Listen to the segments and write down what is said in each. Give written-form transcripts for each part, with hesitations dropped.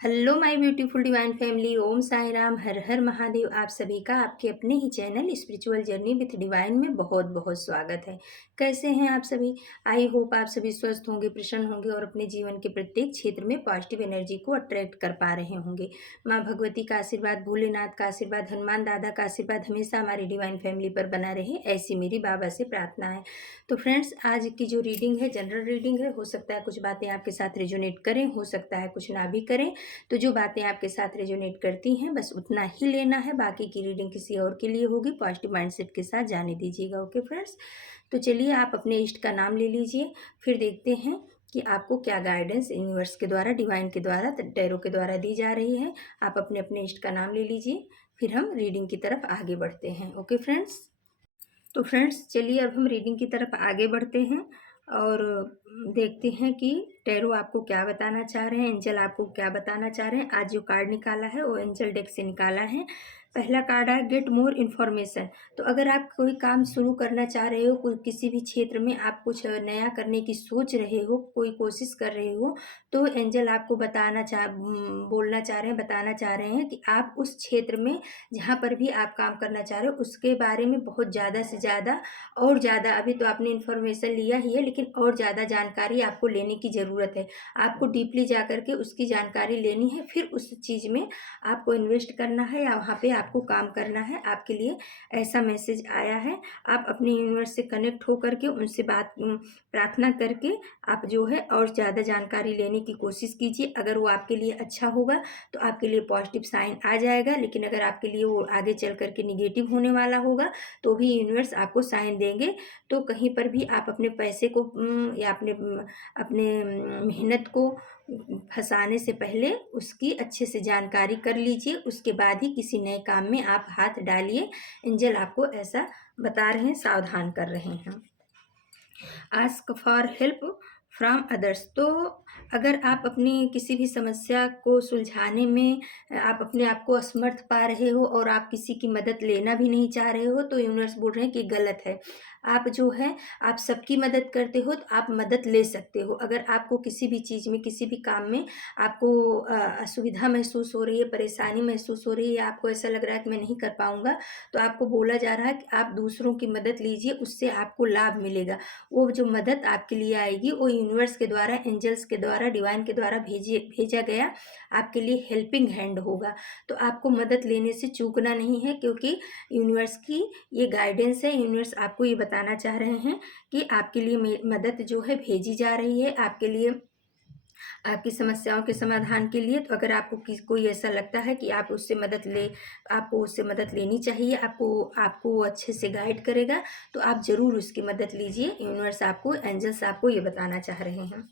Hello my beautiful divine family. Om Sai Ram, Har Har Mahadev. आप सभी का आपके अपने ही channel spiritual journey with divine में बहुत बहुत स्वागत है। कैसे हैं आप सभी? आई होप आप सभी स्वस्थ होंगे, प्रसन्न होंगे और अपने जीवन के प्रत्येक क्षेत्र में पॉजिटिव एनर्जी को अट्रैक्ट कर पा रहे होंगे। माँ भगवती का आशीर्वाद, भोलेनाथ का आशीर्वाद, हनुमान दादा का आशीर्वाद हमेशा हमारी डिवाइन फैमिली पर बना रहे, ऐसी मेरी बाबा से प्रार्थना है। तो फ्रेंड्स, आज की जो रीडिंग है जनरल रीडिंग है। हो सकता है कुछ बातें आपके साथ रेजोनेट करें, हो सकता है कुछ ना भी करें। तो जो बातें आपके साथ रेजोनेट करती हैं बस उतना ही लेना है, बाकी की रीडिंग किसी और के लिए होगी। पॉजिटिव माइंडसेट के साथ जाने दीजिएगा। ओके फ्रेंड्स, तो चलिए आप अपने इष्ट का नाम ले लीजिए, फिर देखते हैं कि आपको क्या गाइडेंस यूनिवर्स के द्वारा, डिवाइन के द्वारा, टैरो के द्वारा दी जा रही है। आप अपने अपने इष्ट का नाम ले लीजिए, फिर हम रीडिंग की तरफ आगे बढ़ते हैं। ओके फ्रेंड्स, तो फ्रेंड्स चलिए अब हम रीडिंग की तरफ आगे बढ़ते हैं और देखते हैं कि टैरो आपको क्या बताना चाह रहे हैं, एंजल आपको क्या बताना चाह रहे हैं। आज जो कार्ड निकाला है वो एंजल डेक से निकाला है। पहला कार्ड है गेट मोर इन्फॉर्मेशन। तो अगर आप कोई काम शुरू करना चाह रहे हो, कोई किसी भी क्षेत्र में आप कुछ नया करने की सोच रहे हो, कोई कोशिश कर रहे हो, तो एंजल आपको बोलना चाह रहे हैं, बताना चाह रहे हैं कि आप उस क्षेत्र में जहाँ पर भी आप काम करना चाह रहे हो उसके बारे में बहुत ज़्यादा से ज़्यादा और ज़्यादा, अभी तो आपने इन्फॉर्मेशन लिया ही है लेकिन और ज़्यादा जानकारी आपको लेने की ज़रूरत है। आपको डीपली जा कर के उसकी जानकारी लेनी है, फिर उस चीज़ में आपको इन्वेस्ट करना है या वहाँ पे आपको काम करना है। आपके लिए ऐसा मैसेज आया है। आप अपने यूनिवर्स से कनेक्ट होकर के उनसे प्रार्थना करके आप जो है और ज़्यादा जानकारी लेने की कोशिश कीजिए। अगर वो आपके लिए अच्छा होगा तो आपके लिए पॉजिटिव साइन आ जाएगा, लेकिन अगर आपके लिए वो आगे चल कर के निगेटिव होने वाला होगा तो भी यूनिवर्स आपको साइन देंगे। तो कहीं पर भी आप अपने पैसे को या अपने मेहनत को फंसाने से पहले उसकी अच्छे से जानकारी कर लीजिए, उसके बाद ही किसी नए काम में आप हाथ डालिए। एंजल आपको ऐसा बता रहे हैं, सावधान कर रहे हैं। Ask for help from others. तो अगर आप अपनी किसी भी समस्या को सुलझाने में आप अपने आप को असमर्थ पा रहे हो और आप किसी की मदद लेना भी नहीं चाह रहे हो, तो यूनिवर्स बोल रहे हैं कि गलत है। आप जो है आप सबकी मदद करते हो तो आप मदद ले सकते हो। अगर आपको किसी भी चीज़ में, किसी भी काम में आपको असुविधा महसूस हो रही है, परेशानी महसूस हो रही है, या आपको ऐसा लग रहा है कि मैं नहीं कर पाऊँगा, तो आपको बोला जा रहा है कि आप दूसरों की मदद लीजिए, उससे आपको लाभ मिलेगा। वो जो मदद आपके लिए आएगी वो यूनिवर्स के द्वारा, एंजल्स के द्वारा, डिवाइन के द्वारा भेजा गया आपके लिए हेल्पिंग हैंड होगा। तो आपको मदद लेने से चूकना नहीं है, क्योंकि यूनिवर्स की ये गाइडेंस है। यूनिवर्स आपको ये बताना चाह रहे हैं कि आपके लिए मदद जो है भेजी जा रही है, आपके लिए, आपकी समस्याओं के समाधान के लिए। तो अगर आपको कोई ऐसा लगता है कि आप उससे मदद ले, आपको उससे मदद लेनी चाहिए, आपको आपको वो अच्छे से गाइड करेगा, तो आप ज़रूर उसकी मदद लीजिए। यूनिवर्स आपको, एंजल्स आपको ये बताना चाह रहे हैं।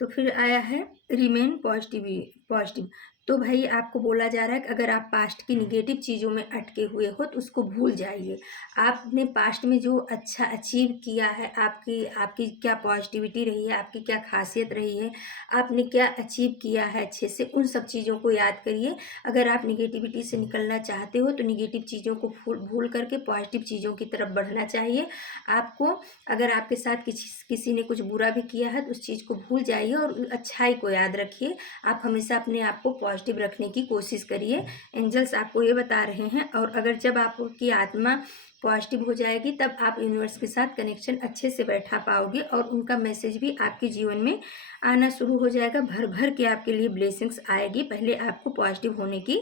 तो फिर आया है रिमेन पॉजिटिव। तो भाई आपको बोला जा रहा है कि अगर आप पास्ट की निगेटिव चीज़ों में अटके हुए हो तो उसको भूल जाइए। आपने पास्ट में जो अच्छा अचीव किया है, आपकी आपकी क्या पॉजिटिविटी रही है, आपकी क्या खासियत रही है, आपने क्या अचीव किया है अच्छे से, उन सब चीज़ों को याद करिए। अगर आप निगेटिविटी से निकलना चाहते हो तो निगेटिव चीज़ों को भूल करके पॉजिटिव चीज़ों की तरफ बढ़ना चाहिए आपको। अगर आपके साथ किसी ने कुछ बुरा भी किया है तो उस चीज़ को भूल जाइए और अच्छाई को याद रखिए। आप हमेशा अपने आप को पॉजिटिव रखने की कोशिश करिए। एंजल्स आपको ये बता रहे हैं। और अगर जब आपकी आत्मा पॉजिटिव हो जाएगी तब आप यूनिवर्स के साथ कनेक्शन अच्छे से बैठा पाओगे और उनका मैसेज भी आपके जीवन में आना शुरू हो जाएगा। भर भर के आपके लिए ब्लेसिंग्स आएगी। पहले आपको पॉजिटिव होने की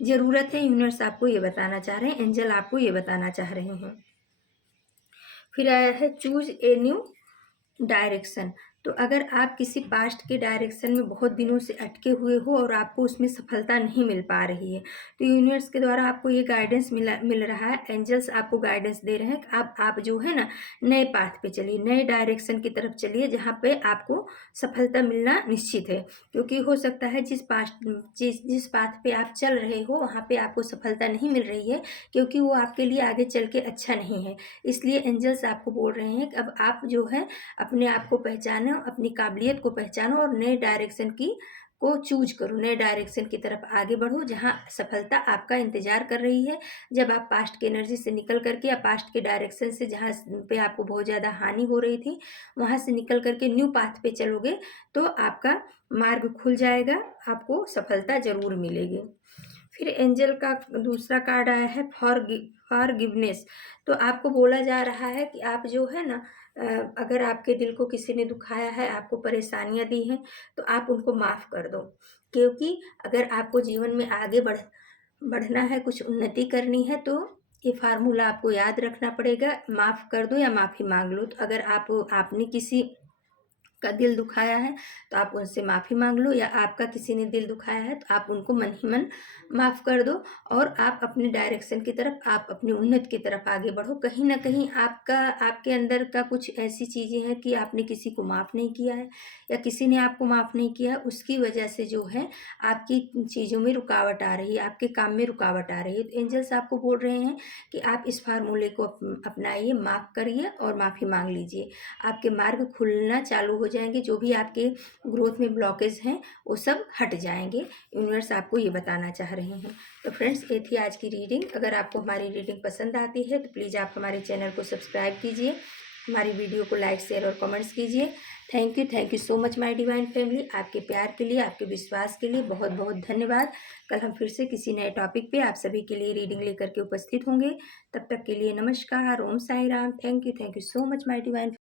ज़रूरत है। यूनिवर्स आपको ये बताना चाह रहे हैं, एंजल आपको ये बताना चाह रहे हैं। फिर आया है चूज ए न्यू डायरेक्शन। तो अगर आप किसी पास्ट के डायरेक्शन में बहुत दिनों से अटके हुए हो और आपको उसमें सफलता नहीं मिल पा रही है, तो यूनिवर्स के द्वारा आपको ये गाइडेंस मिल रहा है। एंजल्स आपको गाइडेंस दे रहे हैं कि आप जो है ना नए पाथ पे चलिए, नए डायरेक्शन की तरफ चलिए जहाँ पे आपको सफलता मिलना निश्चित है। क्योंकि हो सकता है जिस पाथ पे आप चल रहे हो वहाँ पे आपको सफलता नहीं मिल रही है, क्योंकि वो आपके लिए आगे चल के अच्छा नहीं है। इसलिए एंजल्स आपको बोल रहे हैं कि अब आप जो है अपने आप को पहचानो, अपनी काबिलियत को पहचानो और नए डायरेक्शन की को चूज करो, नए डायरेक्शन की तरफ आगे बढ़ो जहाँ सफलता आपका इंतजार कर रही है। जब आप पास्ट की एनर्जी से निकल करके या पास्ट के डायरेक्शन से जहाँ पे आपको बहुत ज़्यादा हानि हो रही थी वहाँ से निकल करके न्यू पाथ पे चलोगे तो आपका मार्ग खुल जाएगा, आपको सफलता ज़रूर मिलेगी। फिर एंजल का दूसरा कार्ड आया है फॉरगिवनेस। तो आपको बोला जा रहा है कि आप जो है ना अगर आपके दिल को किसी ने दुखाया है, आपको परेशानियां दी हैं, तो आप उनको माफ़ कर दो। क्योंकि अगर आपको जीवन में आगे बढ़ना है, कुछ उन्नति करनी है, तो ये फार्मूला आपको याद रखना पड़ेगा, माफ़ कर दो या माफ़ी मांग लो। तो अगर आपने किसी का दिल दुखाया है तो आप उनसे माफ़ी मांग लो, या आपका किसी ने दिल दुखाया है तो आप उनको मन ही मन माफ़ कर दो और आप अपने डायरेक्शन की तरफ, आप अपनी उन्नति की तरफ आगे बढ़ो। कहीं ना कहीं आपके अंदर का कुछ ऐसी चीज़ें हैं कि आपने किसी को माफ़ नहीं किया है या किसी ने आपको माफ़ नहीं किया है, उसकी वजह से जो है आपकी चीज़ों में रुकावट आ रही है, आपके काम में रुकावट आ रही है। तो एंजल्स आपको बोल रहे हैं कि आप इस फार्मूले को अपनाइए, माफ़ करिए और माफ़ी मांग लीजिए। आपके मार्ग खुलना चालू हो जाएंगे, जो भी आपके ग्रोथ में ब्लॉकेज हैं वो सब हट जाएंगे। यूनिवर्स आपको ये बताना चाह रहे हैं। तो फ्रेंड्स, ये थी आज की रीडिंग। अगर आपको हमारी रीडिंग पसंद आती है तो प्लीज़ आप हमारे चैनल को सब्सक्राइब कीजिए, हमारी वीडियो को लाइक शेयर और कमेंट्स कीजिए। Thank you so much my divine family. आपके प्यार के लिए, आपके विश्वास के लिए बहुत बहुत धन्यवाद। कल हम फिर से किसी नए टॉपिक पे आप सभी के लिए रीडिंग लेकर के उपस्थित होंगे। तब तक के लिए नमस्कार, Om Sai Ram. Thank you so much my divine.